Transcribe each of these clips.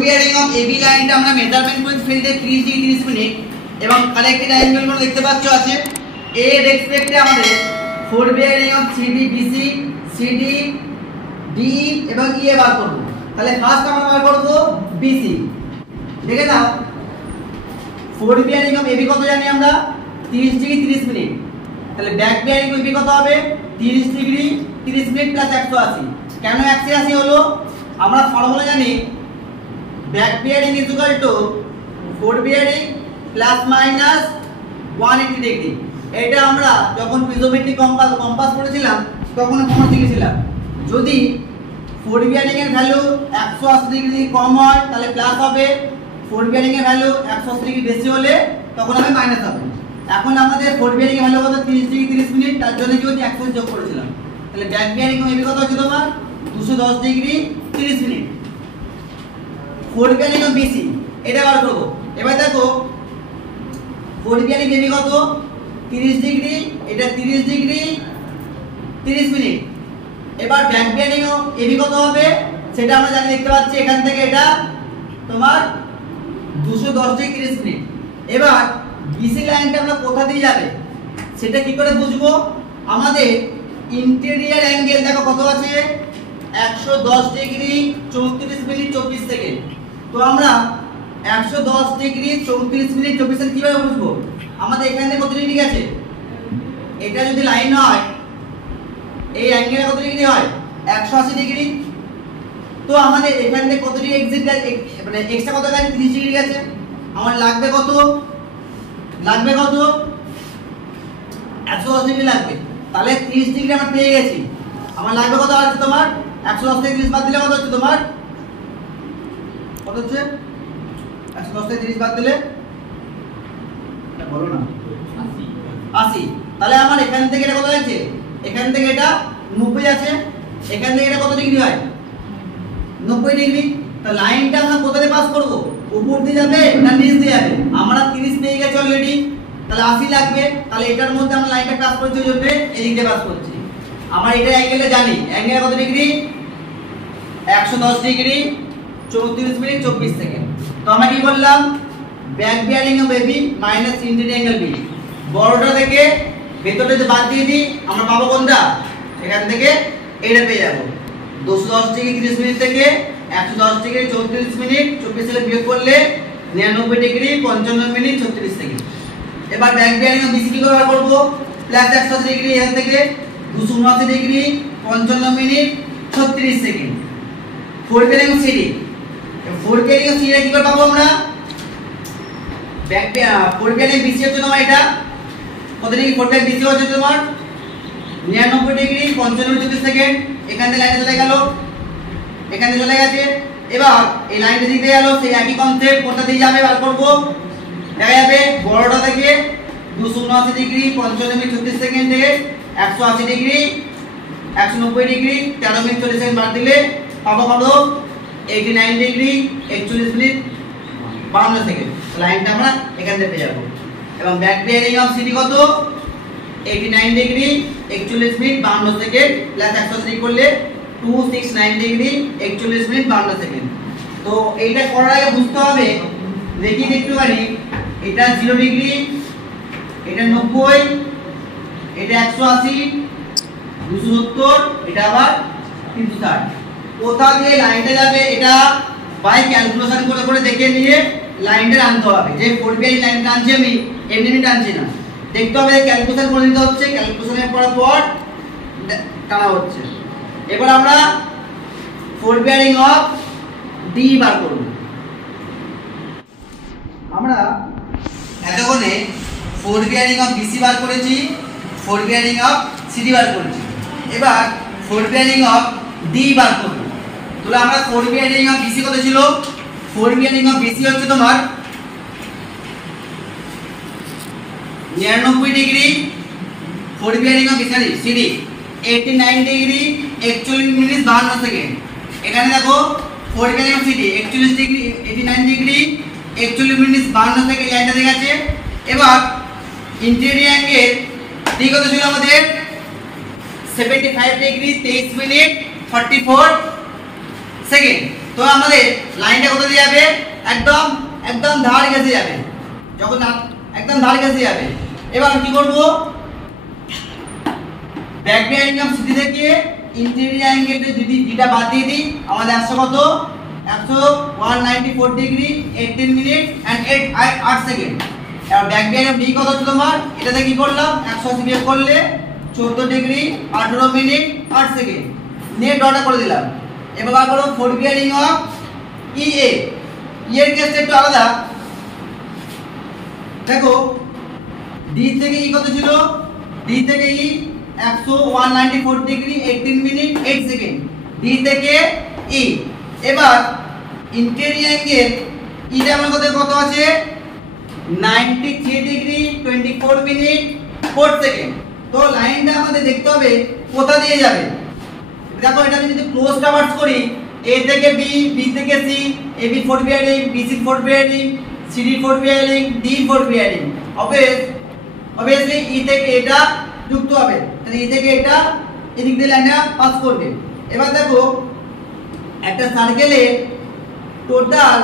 Bearing of AB লাইনটা আমরা measurement করেছি ফিল্ডে 30 ডিগ্রি 30 মিনিট এবং কারেক্টেড অ্যাঙ্গেল গুলো দেখতে পাচ্ছ আছে এর রেসপেক্টে আমাদের 4 bearing of CD BC CD D এবং ই বার করব। তাহলে ফার্স্ট আমরা বার করব বিসি। দেখে নাও 4 বিয়ারিং অফ এবি কত জানি আমরা 30 ডিগ্রি 30 মিনিট। তাহলে ব্যাক বিয়ারিং এবি কত হবে 30 ডিগ্রি 30 মিনিট প্লাস 180। কেন 180 হলো আমরা ফর্মুলা জানি back bearing is equal to 4 bearing plus minus 180 degree. এটা আমরা যখন পিজোমেট্রিক কম্পাস পড়েছিলাম তখন আমরা শিখেছিলাম যদি 4 বিয়ারিং এর ভ্যালু 180 ডিগ্রি কম হয় তাহলে প্লাস হবে, 4 বিয়ারিং এর ভ্যালু 180 ডিগ্রি বেশি হলে তখন হবে মাইনাস হবে। এখন আমাদের 4 বিয়ারিং এর ভ্যালু কত 30 ডিগ্রি 30 মিনিট, তার জন্য কি হচ্ছে 180 যোগ করেছিলাম। তাহলে ব্যাক বিয়ারিং এবি কত হচ্ছে তোমার 210 degree 30 minute. 4 bearing of BC এটা বার করব। এবার দেখো 4 বিয়ারিং এবি কত 30 ডিগ্রি, এটা 30 ডিগ্রি 30 মিনিট। এবার ব্যাক বিয়ারিং অফ এবি কত হবে সেটা আমরা জানি, দেখতে পাচ্ছি এখান থেকে এটা তোমার 210 ডিগ্রি 30 মিনিট। এবার বিসি লাইনটা আমরা কোথা দিয়ে যাবে সেটা কি করে বুঝবো? আমাদের ইন্টেরিয়র অ্যাঙ্গেল দেখো কত আছে 110 ডিগ্রি 34 মিনিট 24 সেকেন্ড। তো আমরা 110 ডিগ্রি 34 মিনিট 24 সেকেন্ড কিভাবে বুঝবো? আমাদের এখান থেকে কত ডিগ্রি আছে, এটা যদি লাইন হয় এই অ্যাঙ্গেলে কত ডিগ্রি হয় 180 ডিগ্রি। তো আমাদের এখান থেকে কত ডিগ্রি এক্সিট মানে এক্সট্রা কত আছে 30 ডিগ্রি আছে। আমার লাগবে কত 110 ডিগ্রি লাগবে। তাহলে 30 ডিগ্রি আমরা পেয়ে গেছি। আমার লাগবে কত আছে তোমার 110 থেকে 30 বাদ দিলে কত হচ্ছে তোমার কত হচ্ছে 110 থেকে 30 বাদ দিলে এটা বলো না 80। তাহলে আমার এখান থেকে এটা কত আছে, এখান থেকে এটা 90 আছে, এখান থেকে এটা কত ডিগ্রি হয় 90 ডিগ্রি। তো লাইনটা আমরা কোথা দিয়ে পাস করব, উপর দিয়ে যাবে না নিচ দিয়ে যাবে? আমরা 30 পেয়ে গেছি অলরেডি, তাহলে 80 লাগবে। তাহলে এটার মধ্যে আমরা লাইনটা পাস করছি ওই জন্য এদিক দিয়ে পাস করছি। আমরা এটা অ্যাঙ্গেলটা জানি, অ্যাঙ্গেল কত ডিগ্রি 110 ডিগ্রি 34 মিনিট 24 সেকেন্ড। তো আমরা কি করলাম back bearing of AB minus interior angle B, বড়টা থেকে ভেতরটা বাদ দিয়ে দিই আমরা পাবো কোনটা, এখান থেকে এটা পেয়ে যাব 210 ডিগ্রি 30 মিনিট থেকে 110 ডিগ্রি 34 মিনিট 24 সেকেন্ড বিয়োগ করলে 99 ডিগ্রি 55 মিনিট 36 সেকেন্ড। এবার ব্যাক বিয়ারিং অফ বিসি কি করে বার করব, প্লাস 180 ডিগ্রি এখান থেকে 279 degree 55 minute 36 second. 4 bearing of CD, 4 bearing of CD কি করে পাবো আমরা, ব্যাক 4 বিয়ারিং বিসি হচ্ছে তোমার এটা কত ডিগ্রি 4 বিয়ারিং বিসি হচ্ছে তোমার 99 ডিগ্রি 55 মিনিট 36 সেকেন্ড। এখান থেকে লাইনটা চলে গেল, এখানে চলে গেছে। এবার এই লাইনটা দিতে গেল সেই একই কনসেপ্ট কোনটা দিয়ে যাবে বার করব। দেখা যাবে বড়টা থেকে 279 ডিগ্রি 55 মিনিট 36 সেকেন্ড থেকে 180 ডিগ্রি 190 ডিগ্রি 13 মিনিট 40 সেকেন্ড বাদ দিলে পাবো কত 89 ডিগ্রি 41 মিনিট 52 সেকেন্ড। লাইনটা আমরা এখান থেকে পেয়ে যাব। এবং ব্যাক বিয়ারিং অফ সিডি কত 89 degree 41 minute 52 second plus 180 degree করলে 269 ডিগ্রি 41 মিনিট 52 সেকেন্ড। তো এইটা করার আগে বুঝতে হবে, দেখি একটুখানি, এটা 0 ডিগ্রি, এটা 90, এটা 180, 270, এটা আবার 360। কোথা দিয়ে লাইনটা যাবে এটা বাই ক্যালকুলেশন করে করে দেখে নিয়ে লাইনটা টানতে হবে। যে 4 বিয়ারিং লাইন টানছি আমি এমনি টানছি না, দেখতে হবে ক্যালকুলেশন করে নিতে হচ্ছে, ক্যালকুলেশনের পর টানা হচ্ছে। এবার আমরা 4 বিয়ারিং অফ ডি বার করব। আমরা এতক্ষণে 4 বিয়ারিং অফ বিসি বার করেছি, 4 বিয়ারিং অফ সিডি বার করেছি। এবার 4 বিয়ারিং অফ ডি বার করব। তাহলে আমরা 4 বিয়ারিং অফ বিসি কত ছিল, 4 বিয়ারিং অফ বিসি হচ্ছে তোমার 99 degree, 4 bearing of CD 89 degree 41 minute 52 second. এখানে দেখো 4 bearing of CD 41 degree 89 degree 41 minute 52 second লাইনটা দেখে আছে। এবার ইন্টেরিয়র অ্যাঙ্গেল ডি কত ছিল আমাদের 75 ডিগ্রি 23 মিনিট 44 সেকেন্ড। তো আমাদের লাইনটা কোথা দিয়ে যাবে, একদম একদম ধার ঘেঁষে যাবে, যখন একদম ধার ঘেঁষে যাবে। এবার কি করব, ব্যাক বিয়ারিং অফ সিটি থেকে ইন্টেরিয়র অ্যাঙ্গেলটা যদি যেটা বাদ দিয়ে দিই, আমাদের আসছে কত, 194 ডিগ্রি 18 মিনিট এন্ড 8 সেকেন্ড। আর ব্যাক বিয়ারিং অফ ডি কত হচ্ছে তোমার, এটাতে কি করলাম 180 বিয়োগ করলে 14 ডিগ্রি 18 মিনিট 8 সেকেন্ড, নিয়ে ডটা করে দিলাম। এবার বার করো ফোর বিয়ারিং অফ ইএ। এর কেসটা একটু আলাদা, দেখো ডি থেকে ই কত ছিল, ডি থেকে ই 194 ডিগ্রি 18 মিনিট 8 সেকেন্ড, ডি থেকে ই। এবার ইন্টেরিয়র অ্যাঙ্গেল ইটা আমার কত আছে 93 ডিগ্রি 24 মিনিট 4 সেকেন্ড। তো লাইনটা আমাদের দেখতে হবে কোথা দিয়ে যাবে। দেখো এটা যদি ক্লোজ ট্রাভার্স করি, এ থেকে বি, বি থেকে C, A B fore bearing, B C fore bearing, C D fore bearing, D fore bearing, obviously E থেকে এটা যুক্ত হবে, তাহলে ই থেকে এটা এদিক দিয়ে লাইনটা পাস করবে। এবার দেখো একটা সার্কেলে টোটাল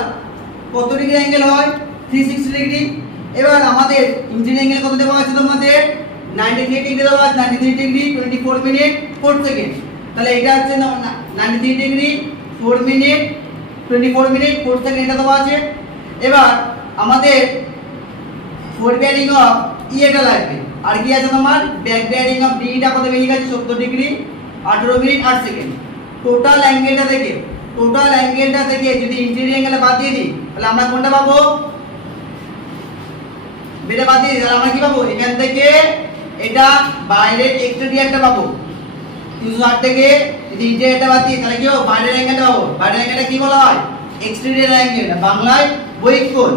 কত ডিগ্রি অ্যাঙ্গেল হয়, 360 ডিগ্রি। এবার আমাদের ইঞ্জিন অ্যাঙ্গেল কত দেওয়া আছে তোমাদের 93 ডিগ্রি দেওয়া আছে, 93 ডিগ্রি 24 মিনিট 4 সেকেন্ড। তাহলে এটা হচ্ছে 93 ডিগ্রি 4 মিনিট 24 মিনিট 4 সেকেন্ড এটা দেওয়া আছে। এবার আমাদের ফোর বিয়ারিং অফ ই এটা লাগবে, আর কি আছে তোমার ব্যাক বিয়ারিং অফ ডি টা কত বেরিয়ে গেছে 17 ডিগ্রি 18 মিনিট 8 সেকেন্ড। টোটাল অ্যাঙ্গেলটা থেকে যদি ইন্টেরিয়র অ্যাঙ্গেলটা বাদ দিয়ে দিই, তাহলে আমরা কোনটা পাবো, এটা বাদ দিয়ে দিই, তাহলে আমরা কি পাবো, এখান থেকে এটা বাইরের এক্সটেরিয়রটা পাবো 360 থেকে যদি ইন্টেরিয়রটা বাদ দিই, তাহলে কি হবে বাইরের অ্যাঙ্গেলটা পাবো। বাইরের অ্যাঙ্গেলটা কি বলা হয়, এক্সটেরিয়র অ্যাঙ্গেল, বাংলায় বহিঃ কোণ।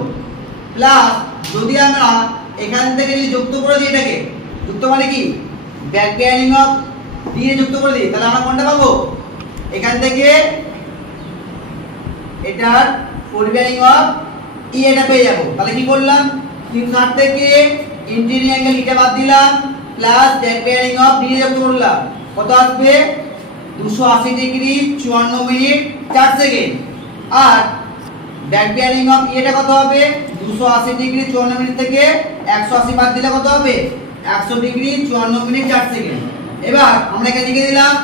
প্লাস যদি আমরা এখান থেকে যদি যুক্ত করে দিই, এটাকে যুক্ত মানে কি back bearing of D A যুক্ত করে দিই, তাহলে আমরা কোনটা পাবো, এখান থেকে এটার ফোর বিয়ারিং অফ ই এটা পেয়ে যাবো। তাহলে কি করলাম 360 থেকে ইন্টেরিয়র অ্যাঙ্গেল এটা বাদ দিলাম, plus back bearing of D যুক্ত করলাম, কত আসবে 280 ডিগ্রি 54 মিনিট 4 সেকেন্ড। আর ব্যাক বিয়ারিং অফ এটা কত হবে 280 ডিগ্রি 54 মিনিট থেকে 180 বাদ দিলে কত হবে 100 ডিগ্রি 54 মিনিট 4 সেকেন্ড। এবার আমরা এখানে লিখে দিলাম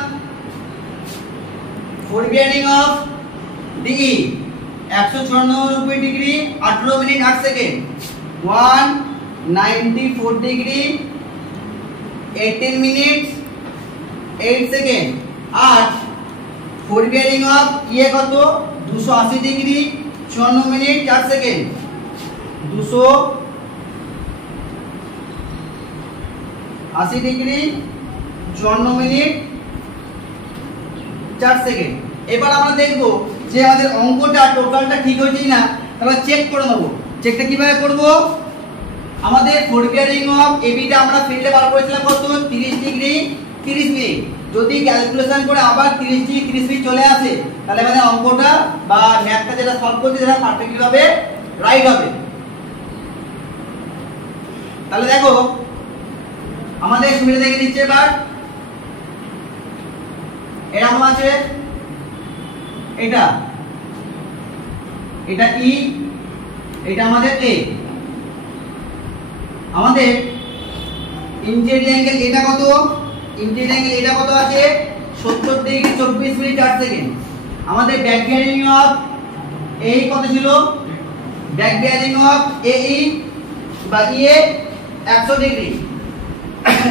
fore bearing of D 194 degree 18 minute 8 second, 194 degree 18 minute 8 second. আর ফোর বিয়ারিং অফ ইয়ে কত 280 degree 54 minute 4 second, 280 degree 54 minute 4 second. এবার আমরা দেখব যে আমাদের অঙ্কটা টোটালটা ঠিক হয়েছে কিনা, তাহলে চেক করে নেব। চেকটা কিভাবে করব, আমাদের ফোর বিয়ারিং অফ এবিটা আমরা ফিল্ডে বার করেছিলাম কত 30 ডিগ্রি 30 মিনিট। যদি ক্যালকুলেশন করে আবার 30 ডিগ্রি 30 মিনিট চলে আসে, তাহলে আমাদের অঙ্কটা বা ম্যাথটা যেটা সলভ করতে সেটা পারফেক্টলি ভাবে রাইট হবে। তাহলে দেখো আমাদের সুবিধা দেখে নিচ্ছে, এবার এরকম আছে, এটা ই, এটা আমাদের এ। আমাদের ইন্টেরিয়র অ্যাঙ্গেল এটা কত, ইন্টেরিয়র অ্যাঙ্গেল এটা কত আছে 70 ডিগ্রি 24 মিনিট 8 সেকেন্ড। আমাদের ব্যাক বিয়ারিং অফ এই কত ছিল, ব্যাক বিয়ারিং অফ এই বা ইএ 100 ডিগ্রি।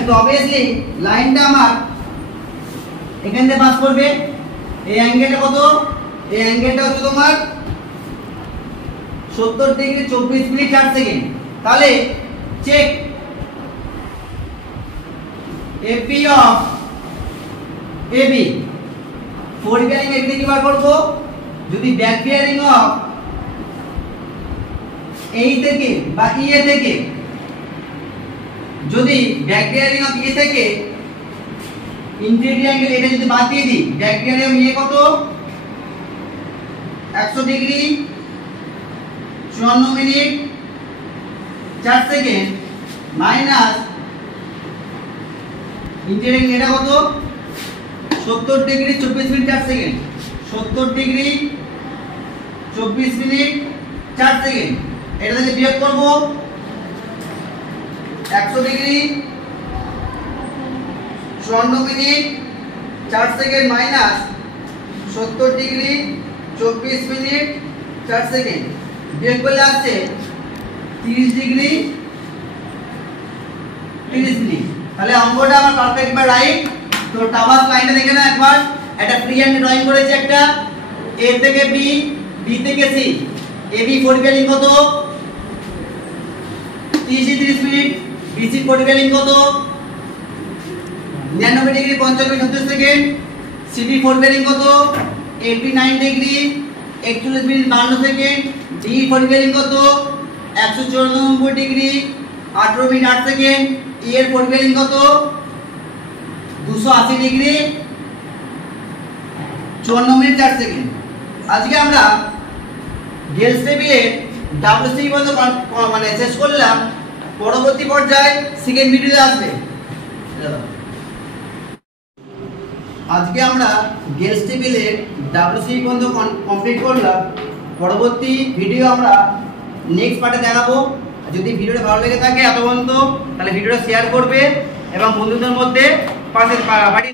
তো অবভিয়াসলি লাইনটা আমার এখান থেকে পাস করবে। এই অ্যাঙ্গেলটা কত, এই অ্যাঙ্গেলটা হচ্ছে তোমার 70 ডিগ্রি 24 মিনিট 8 সেকেন্ড। তাহলে check AP of AB, fore bearing AB কি বার করব, যদি ব্যাক বিয়ারিং অফ এই থেকে বা ই এ থেকে, যদি ব্যাক বিয়ারিং অফ ই থেকে ইন্টেরিয়র অ্যাঙ্গেল এটা যদি বাদ দিয়ে দিই, ব্যাক বিয়ারিং অফ ই কত 100 degree 54 minute 4 second minus interior এটা কত 70 degree 24 minute 4 second, 70 degree 24 minute 4 second. এটা থেকে বিয়োগ করব 100 degree 54 minute 4 second minus 70 degree 24 minute 4 second বিয়োগ করলে আসছে 30 ডিগ্রি 30 মিনিট। তাহলে অঙ্কটা আমার পারফেক্ট বা রাইট। তো টাবাস লাইনটা দেখে না একবার, একটা ফ্রি হ্যান্ড ড্রয়িং করেছি, একটা এ থেকে বি, বি থেকে সি। এবি ফোরবেলিং কত 30 মিনিট, বিসি ফোরবেলিং কত 99 ডিগ্রি 55 মিনিট 70 সেকেন্ড, সিডি ফোরবেলিং কত 89 ডিগ্রি 41 মিনিট 52 সেকেন্ড, ডি ফোরবেলিং কত 194 ডিগ্রি 18 মিনিট 8 সেকেন্ড, ই এর ফোরবেলিং কত 280 ডিগ্রি 54 মিনিট 4 সেকেন্ড। আজকে আমরা গেলস টেবিলের ডাব্লিউসি পর্যন্ত মানে শেষ করলাম। পরবর্তী পর্যায়ে সেকেন্ড ভিডিওতে আসবে। আজকে আমরা গেলস টেবিলের ডাব্লিউসি পর্যন্ত কমপ্লিট করলাম। পরবর্তী ভিডিও আমরা নেক্সট পার্টে দেখাবো। যদি ভিডিওটা ভালো লেগে থাকে এত পর্যন্ত, তাহলে ভিডিওটা শেয়ার করবে এবং বন্ধুদের মধ্যে পাঠিয়ে